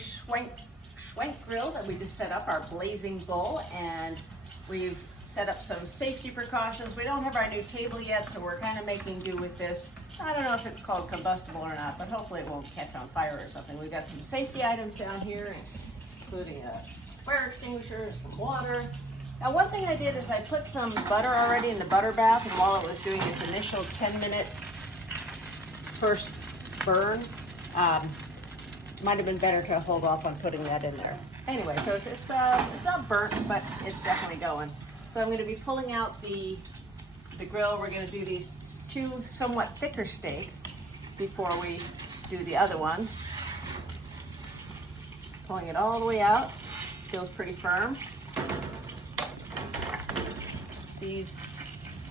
Schwank Grill that we just set up, our Blazing Bull, and we've set up some safety precautions. We don't have our new table yet, so we're kind of making do with this. I don't know if it's called combustible or not, but hopefully it won't catch on fire or something. We've got some safety items down here, including a fire extinguisher, some water. Now, one thing I did is I put some butter already in the butter bath, and while it was doing its initial 10-minute first burn, might have been better to hold off on putting that in there. Anyway, so it's not burnt, but it's definitely going. So I'm going to be pulling out the grill. We're going to do these two somewhat thicker steaks before we do the other one. Pulling it all the way out. Feels pretty firm. These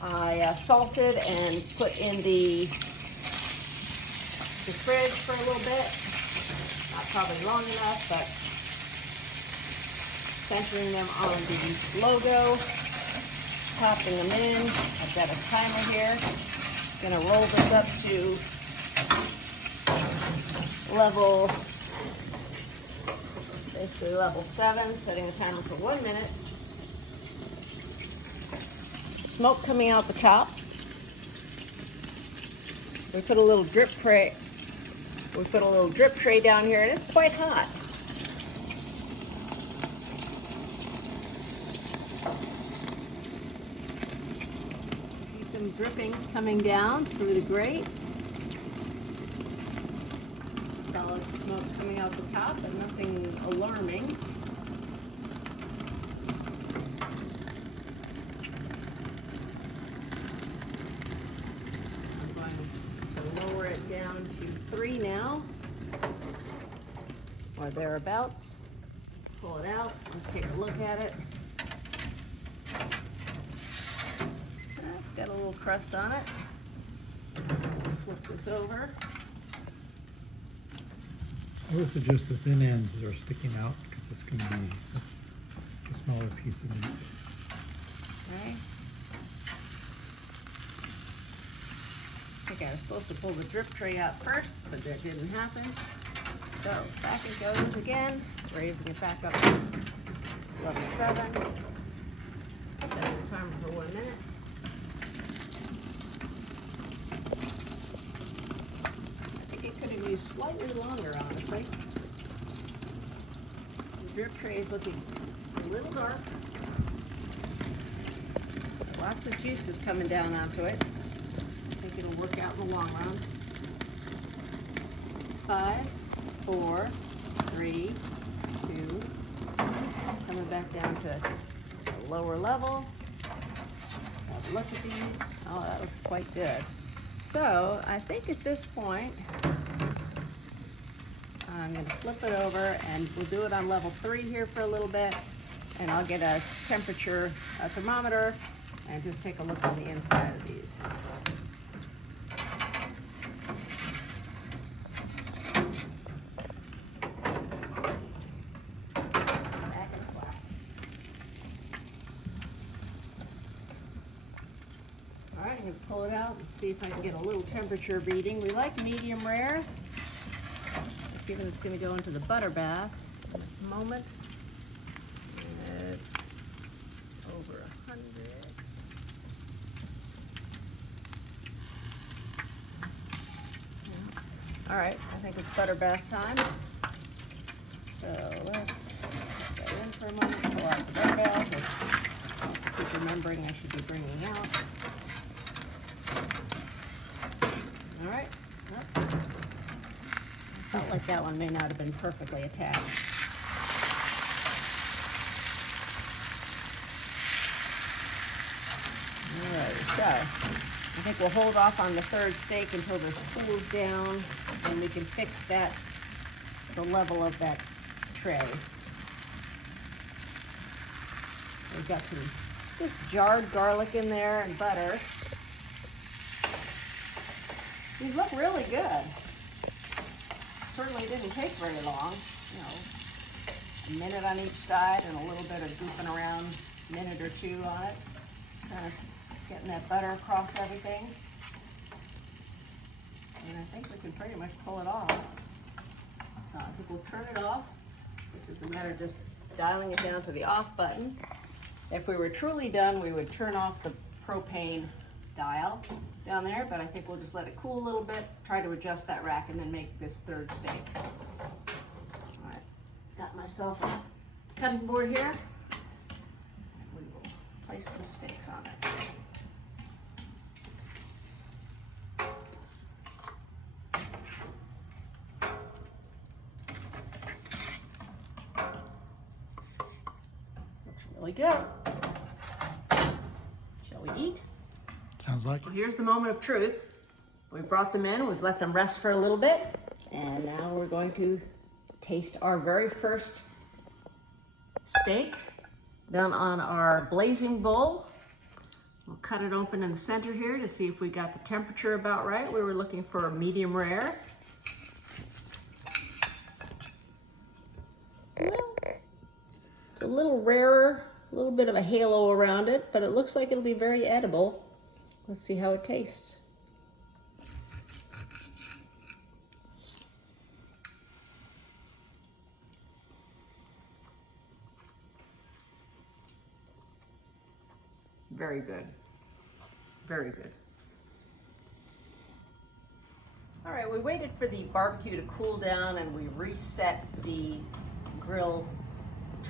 I salted and put in the fridge for a little bit. Not probably long enough, but centering them on the logo, popping them in. I've got a timer here. Gonna roll this up to basically level 7, setting the timer for 1 minute. Smoke coming out the top. We put a little drip tray. We put a little drip tray down here, and it's quite hot. See some dripping coming down through the grate. Solid smoke coming out the top, but nothing alarming. Lower it down to 3 now, or thereabouts. Pull it out. Let's take a look at it. It's got a little crust on it. Flip this over. I would suggest the thin ends that are sticking out because it's going to be a smaller piece of meat. Okay. I think I was supposed to pull the drip tray out first, but that didn't happen. So back it goes again, raising it back up to level 7. Setting the timer for 1 minute. I think it could have used slightly longer, honestly. The drip tray is looking a little dark. Lots of juices coming down onto it. I think it'll work out in the long run. 5, 4, 3, 2. Coming back down to a lower level. Have a look at these. Oh, that looks quite good. So I think at this point, I'm going to flip it over and we'll do it on level 3 here for a little bit. And I'll get a temperature thermometer and just take a look on the inside of these. All right, I'm going to pull it out and see if I can get a little temperature reading. We like medium rare, given it's going to go into the butter bath in a moment. It's over 100. All right, I think it's butter bath time. So let's put that in for a moment, pull out the butter bath, which keep remembering I should be bringing out. All right, well, felt like that one may not have been perfectly attached. All right, so I think we'll hold off on the third steak until this cools down and we can fix that, the level of that tray. We've got some just jarred garlic in there and butter. These look really good. Certainly didn't take very long. You know, a minute on each side and a little bit of goofing around, minute or 2 on it. Kind of getting that butter across everything. And I think we can pretty much pull it off. I think we'll turn it off which is a matter of just dialing it down to the off button. If we were truly done, we would turn off the propane dial down there, but I think we'll just let it cool a little bit, try to adjust that rack, and then make this third steak. All right, got myself a cutting board here. We will place some steaks on it. Looks really good. Shall we eat? Sounds like Well, it. here's the moment of truth. We brought them in, we've let them rest for a little bit, and now we're going to taste our very first steak done on our Blazing Bull. We'll cut it open in the center here to see if we got the temperature about right. We were looking for a medium rare. Well, it's a little rarer, a little bit of a halo around it, but it looks like it'll be very edible. Let's see how it tastes. Very good. Very good. All right, we waited for the barbecue to cool down and we reset the grill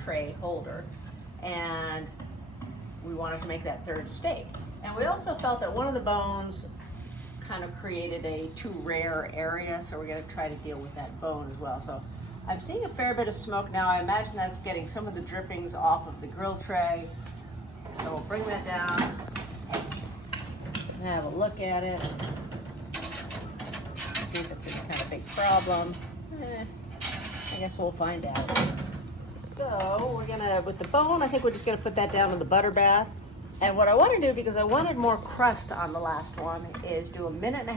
tray holder, and we wanted to make that third steak. And we also felt that one of the bones kind of created a too rare area, so we're going to try to deal with that bone as well. So I'm seeing a fair bit of smoke now. I imagine that's getting some of the drippings off of the grill tray. So we'll bring that down and have a look at it. See if it's any kind of big problem. I guess we'll find out. So we're gonna, with the bone, I think we're just gonna put that down in the butter bath. And what I want to do, because I wanted more crust on the last one, is do 1.5 minutes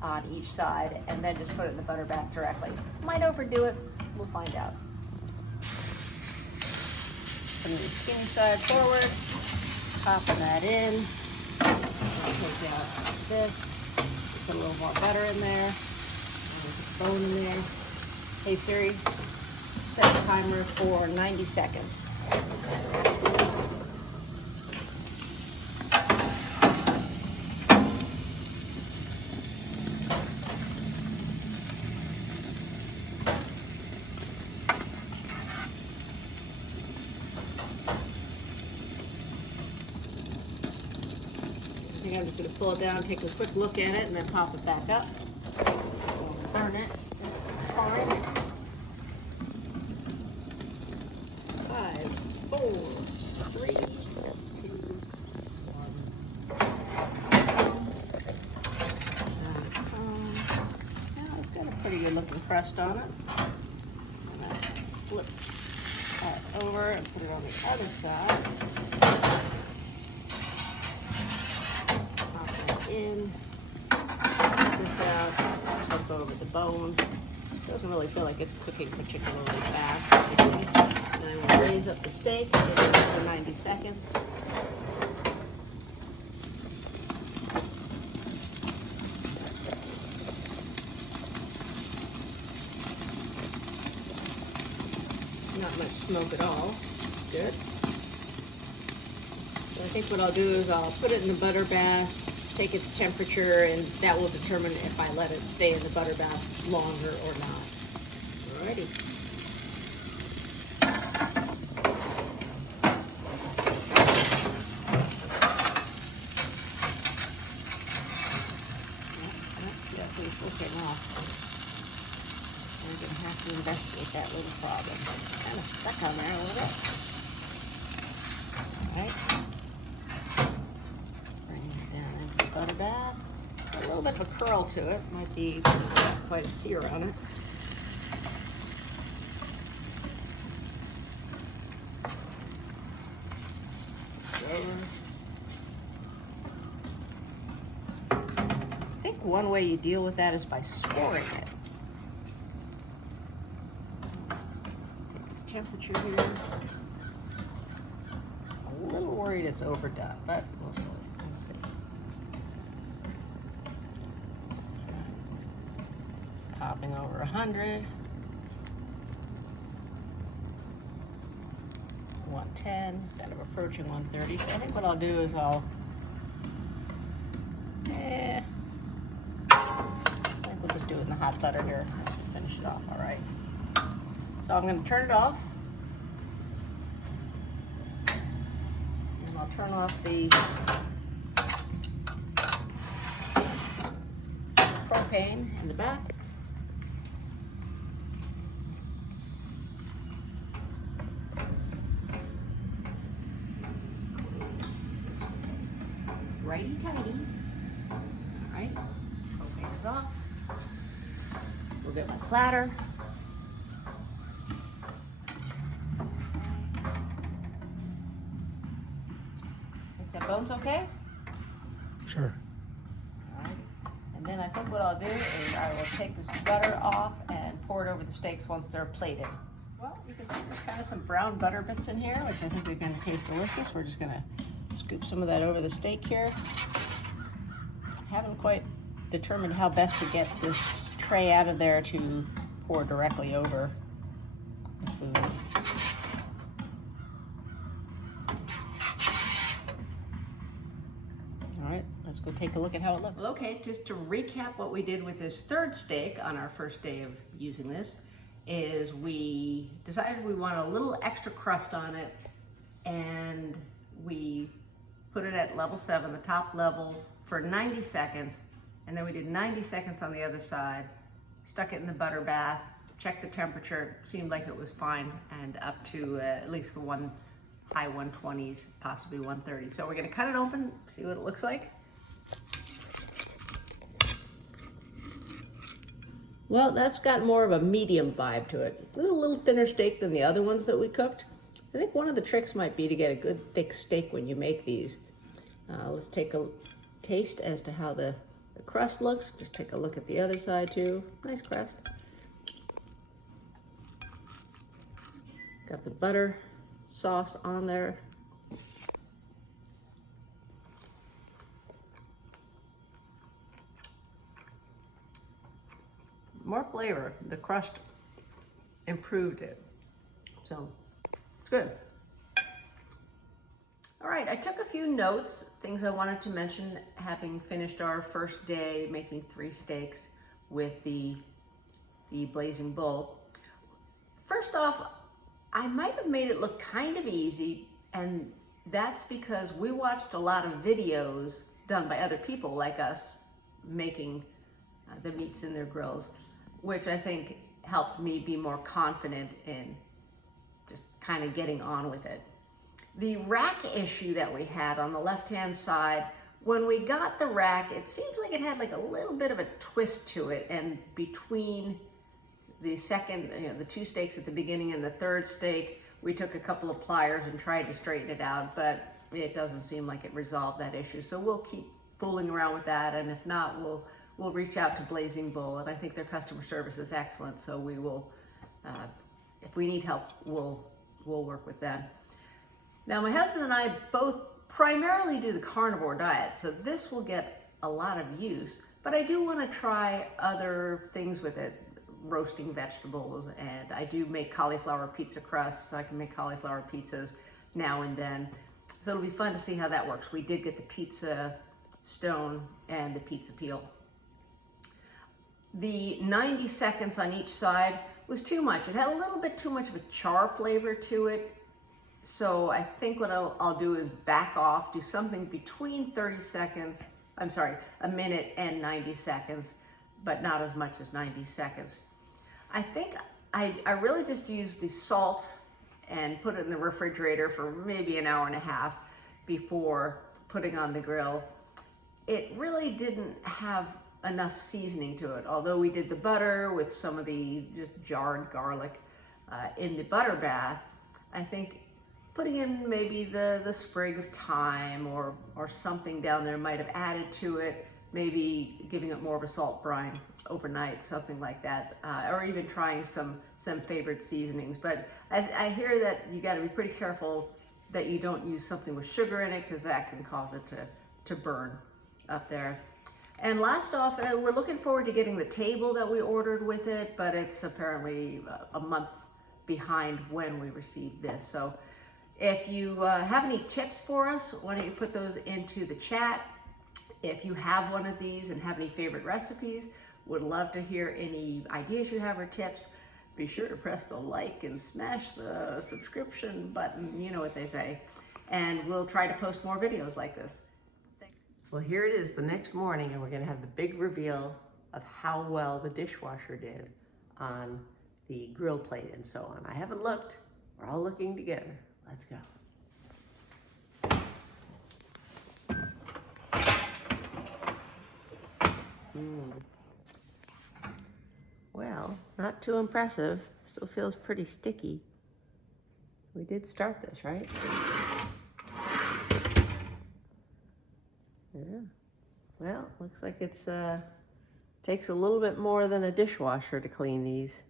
on each side and then just put it in the butter bath directly. Might overdo it, we'll find out. Putting the skinny side forward, popping that in. I'll take out this, put a little more butter in there, there's a bone in there. Hey Siri, set the timer for 90 seconds. I think I'm just going to pull it down, take a quick look at it, and then pop it back up. Burn it. It's fine. 5, 4, 3, 2, 1. Now it's got a pretty good looking crust on it. I'm going to flip that over and put it on the other side. In, take this out, flip over the bone. Doesn't really feel like it's cooking particularly fast. And I will raise up the steak, give it for 90 seconds. Not much smoke at all. Good. So I think what I'll do is I'll put it in the butter bath, take its temperature, and that will determine if I let it stay in the butter bath longer or not. Alrighty. That's definitely cooking off. We're going to have to investigate that little problem. Kind of stuck on there a little bit. Alright. Butter bath. A little bit of a curl to it. Might be quite a sear on it. I think one way you deal with that is by scoring it. Take its temperature here. A little worried it's overdone, but we'll see. Popping over 100. 110, it's kind of approaching 130. So I think what I'll do is I think we'll just do it in the hot butter here. Finish it off, all right. So I'm gonna turn it off. And I'll turn off the propane in the back. Righty tighty. All right, propane is off. We'll get my platter. Think that bone's okay? Sure. All right. And then I think what I'll do is I will take this butter off and pour it over the steaks once they're plated. Well, you can see there's kind of some brown butter bits in here, which I think are going to taste delicious. We're just going to scoop some of that over the steak here. Haven't quite determined how best to get this tray out of there to pour directly over the food. All right, let's go take a look at how it looks. Well, okay, just to recap what we did with this third steak on our first day of using this, is we decided we want a little extra crust on it, and we put it at level 7, the top level, for 90 seconds, and then we did 90 seconds on the other side, stuck it in the butter bath, checked the temperature, seemed like it was fine, and up to at least the high 120s, possibly 130. So we're gonna cut it open, see what it looks like. Well, that's got more of a medium vibe to it. This is a little thinner steak than the other ones that we cooked. I think one of the tricks might be to get a good thick steak when you make these. Let's take a taste as to how the crust looks. Just take a look at the other side too. Nice crust. Got the butter sauce on there. More flavor. The crust improved it. So it's good. All right, I took a few notes, things I wanted to mention, having finished our first day making 3 steaks with the Blazing Bull. First off, I might have made it look kind of easy, and that's because we watched a lot of videos done by other people like us making the meats in their grills, which I think helped me be more confident in just kind of getting on with it. The rack issue that we had on the left-hand side, when we got the rack, it seems like it had like a little bit of a twist to it, and between the second, the 2 steaks at the beginning and the third steak, we took a couple of pliers and tried to straighten it out, but it doesn't seem like it resolved that issue. So we'll keep fooling around with that, and if not, we'll reach out to Blazing Bull, and I think their customer service is excellent, so we will, if we need help, we'll work with them. Now, my husband and I both primarily do the carnivore diet, so this will get a lot of use, but I do want to try other things with it, roasting vegetables, and I do make cauliflower pizza crust, so I can make cauliflower pizzas now and then. So it'll be fun to see how that works. We did get the pizza stone and the pizza peel. The 90 seconds on each side was too much. It had a little bit too much of a char flavor to it. So I think what I'll do is back off, do something between 30 seconds, a minute and 90 seconds, but not as much as 90 seconds. I think I really just used the salt and put it in the refrigerator for maybe an hour and a half before putting on the grill. It really didn't have enough seasoning to it. Although we did the butter with some of the just jarred garlic in the butter bath, I think putting in maybe the sprig of thyme or something down there might have added to it, maybe giving it more of a salt brine overnight, something like that, or even trying some favorite seasonings. But I hear that you got to be pretty careful that you don't use something with sugar in it, because that can cause it to burn up there. And last off, we're looking forward to getting the table that we ordered with it, but it's apparently a month behind when we received this. So If you have any tips for us, why don't you put those into the chat? If you have one of these and have any favorite recipes, would love to hear any ideas you have or tips. Be sure to press the like and smash the subscription button, you know what they say. And we'll try to post more videos like this. Well, here it is the next morning, and we're gonna have the big reveal of how well the dishwasher did on the grill plate and so on. I haven't looked, we're all looking together. Let's go. Well, not too impressive. Still feels pretty sticky. We did start this, right? Yeah. Well, looks like it's takes a little bit more than a dishwasher to clean these.